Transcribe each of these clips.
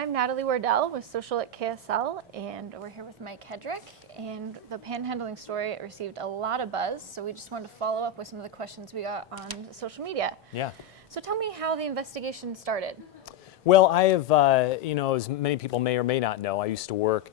I'm Natalie Wardel with Social at KSL, and we're here with Mike Headrick. And the panhandling story received a lot of buzz, so we just wanted to follow up with some of the questions we got on social media. Yeah. So tell me how the investigation started. Well, I have, as many people may or may not know, I used to work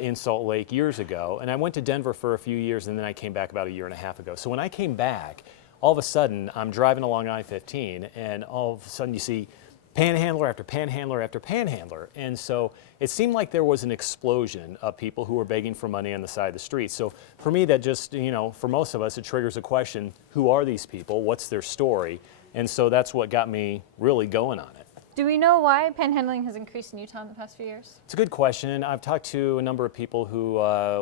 in Salt Lake years ago, and I went to Denver for a few years, and then I came back about a year and a half ago. So when I came back, all of a sudden, I'm driving along I-15, and all of a sudden you see panhandler after panhandler after panhandler. And so it seemed like there was an explosion of people who were begging for money on the side of the street. So for me, that just, for most of us, it triggers a question: who are these people? What's their story? And so that's what got me really going on it. Do we know why panhandling has increased in Utah in the past few years? It's a good question. I've talked to a number of people who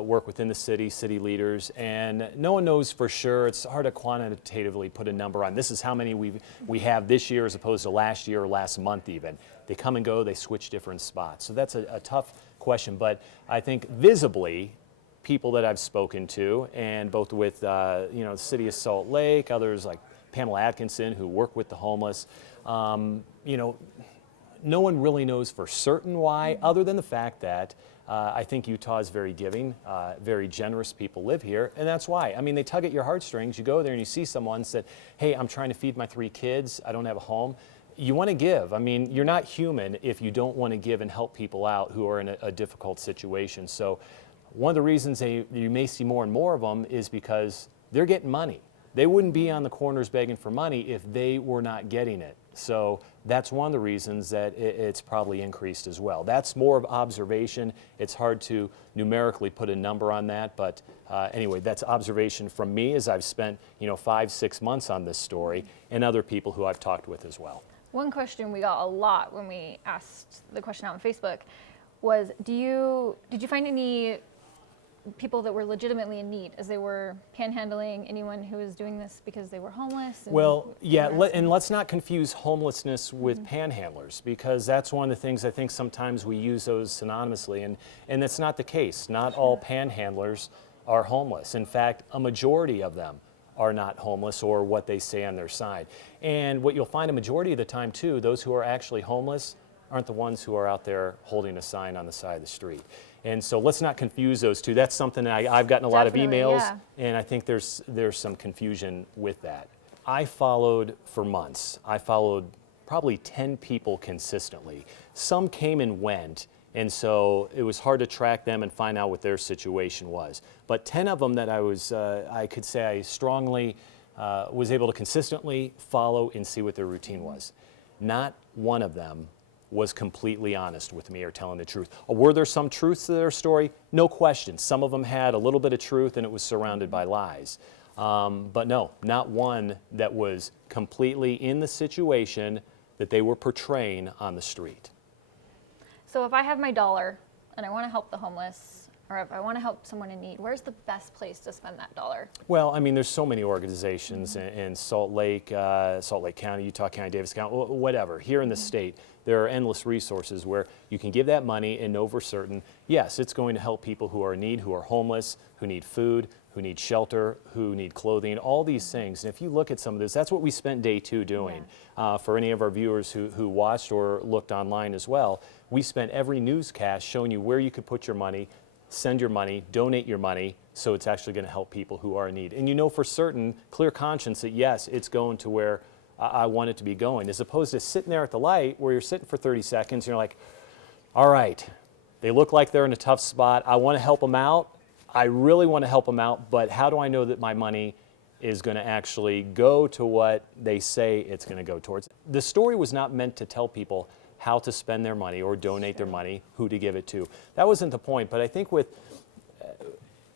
work within the city leaders, and no one knows for sure. It's hard to quantitatively put a number on. This is how many we have this year as opposed to last year or last month even. They come and go, they switch different spots. So that's a tough question, but I think visibly, people that I've spoken to, and both with the city of Salt Lake, others like Pamela Atkinson who work with the homeless, no one really knows for certain why, other than the fact that I think Utah is very giving, very generous people live here, and that's why. I mean, they tug at your heartstrings. You go there and you see someone said, hey, I'm trying to feed my 3 kids, I don't have a home. You want to give. I mean, you're not human if you don't want to give and help people out who are in a difficult situation. So one of the reasons you may see more and more of them is because they're getting money. They wouldn't be on the corners begging for money if they were not getting it. So that's one of the reasons that it's probably increased as well. That's more of observation. It's hard to numerically put a number on that, but anyway, that's observation from me as I've spent 5-6 months on this story, and other people who I've talked with as well. One question we got a lot when we asked the question out on Facebook was, did you find any people that were legitimately in need as they were panhandling, anyone who was doing this because they were homeless? Well, yeah, and let's not confuse homelessness with panhandlers, because that's one of the things I think sometimes we use those synonymously, and that's not the case. Not all panhandlers are homeless. In fact, a majority of them are not homeless, or what they say on their side. And what you'll find a majority of the time too, those who are actually homeless aren't the ones who are out there holding a sign on the side of the street. And so let's not confuse those two. That's something that I've gotten a lot of emails, and I think there's some confusion with that. I followed for months. I followed probably 10 people consistently. Some came and went, and so it was hard to track them and find out what their situation was. But 10 of them that I could say I strongly was able to consistently follow and see what their routine was. Not one of them was completely honest with me or telling the truth. Were there some truths to their story? No question. Some of them had a little bit of truth, and it was surrounded by lies. But no, not one that was completely in the situation that they were portraying on the street. So if I have my dollar and I want to help the homeless, or if I want to help someone in need, where's the best place to spend that dollar? Well, I mean, there's so many organizations in Salt Lake County, Utah County, Davis County, whatever. Here in the state, there are endless resources where you can give that money and know for certain, yes, it's going to help people who are in need, who are homeless, who need food, who need shelter, who need clothing, all these things. And if you look at some of this, that's what we spent day 2 doing. For any of our viewers who watched or looked online as well, we spent every newscast showing you where you could put your money, send your money, donate your money, so it's actually going to help people who are in need. And you know for certain, clear conscience, that yes, it's going to where I want it to be going, as opposed to sitting there at the light where you're sitting for 30 seconds and you're like, all right, they look like they're in a tough spot. I want to help them out. I really want to help them out, but how do I know that my money is going to actually go to what they say it's going to go towards? The story was not meant to tell people how to spend their money or donate their money, who to give it to. That wasn't the point, but I think with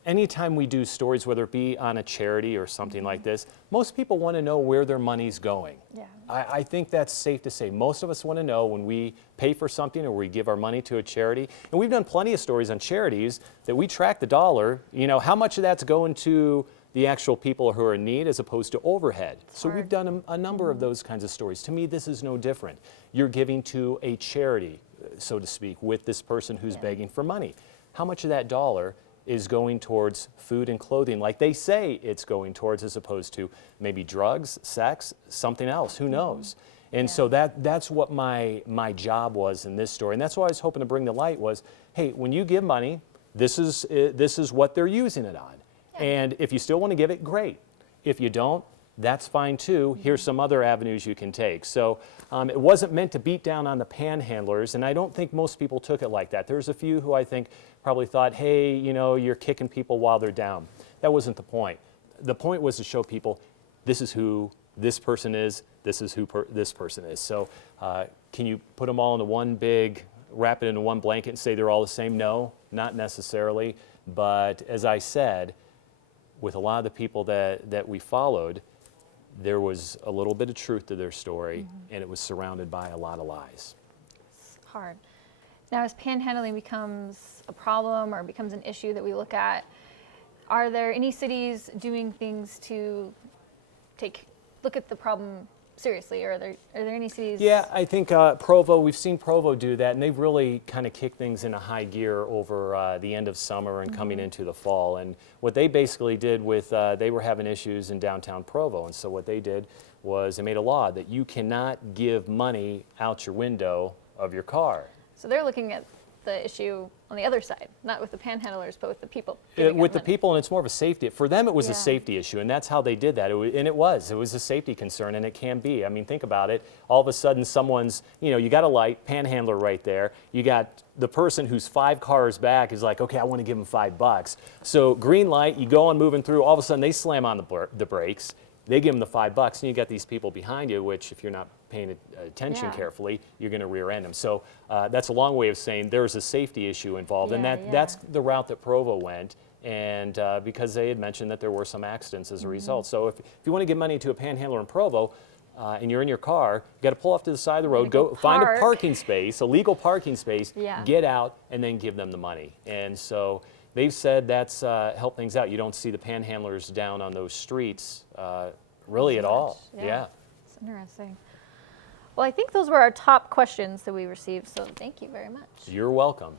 anytime we do stories, whether it be on a charity or something like this, most people want to know where their money's going. Yeah. I think that's safe to say. Most of us want to know when we pay for something or we give our money to a charity, and we've done plenty of stories on charities that we track the dollar, how much of that's going to the actual people who are in need as opposed to overhead. So we've done a number of those kinds of stories. To me, this is no different. You're giving to a charity, so to speak, with this person who's begging for money. How much of that dollar is going towards food and clothing, like they say it's going towards, as opposed to maybe drugs, sex, something else, who knows? And so that's what my job was in this story. And that's why I was hoping to bring to light was, hey, when you give money, this is what they're using it on. And if you still want to give it, great. If you don't, that's fine too. Here's some other avenues you can take. So it wasn't meant to beat down on the panhandlers, and I don't think most people took it like that. There's a few who I think probably thought, hey, you know, you're kicking people while they're down. That wasn't the point. The point was to show people this is who this person is, this is who this person is. So can you put them all into one big, wrap it into one blanket and say they're all the same? No, not necessarily. But as I said, with a lot of the people that we followed, there was a little bit of truth to their story, and it was surrounded by a lot of lies. It's hard. Now, as panhandling becomes a problem or becomes an issue that we look at, are there any cities doing things to look at the problem seriously, or are there any cities? Yeah, I think Provo, we've seen Provo do that, and they've really kind of kicked things into high gear over the end of summer and coming into the fall. And what they basically did with, they were having issues in downtown Provo, and so what they did was they made a law that you cannot give money out your window of your car. So they're looking at the issue on the other side, not with the panhandlers, but with the people. With the people, and it's more of a safety. For them, it was a safety issue, and that's how they did that. And it was a safety concern, and it can be. I mean, think about it. All of a sudden, someone's, you know, you got a light, panhandler right there. You got the person who's 5 cars back is like, okay, I want to give them $5. So green light, you go on moving through. All of a sudden, they slam on the brakes. They give them the $5, and you got these people behind you, which if you're not paying attention carefully, you're going to rear end them. So that's a long way of saying there's a safety issue involved, and that's the route that Provo went, and because they had mentioned that there were some accidents as a result. So if you want to give money to a panhandler in Provo, and you're in your car, you got to pull off to the side of the road, go find a parking space, a legal parking space, get out, and then give them the money. And so they've said that's helped things out. You don't see the panhandlers down on those streets really at all. Yeah. It's interesting. Well, I think those were our top questions that we received, so thank you very much. You're welcome.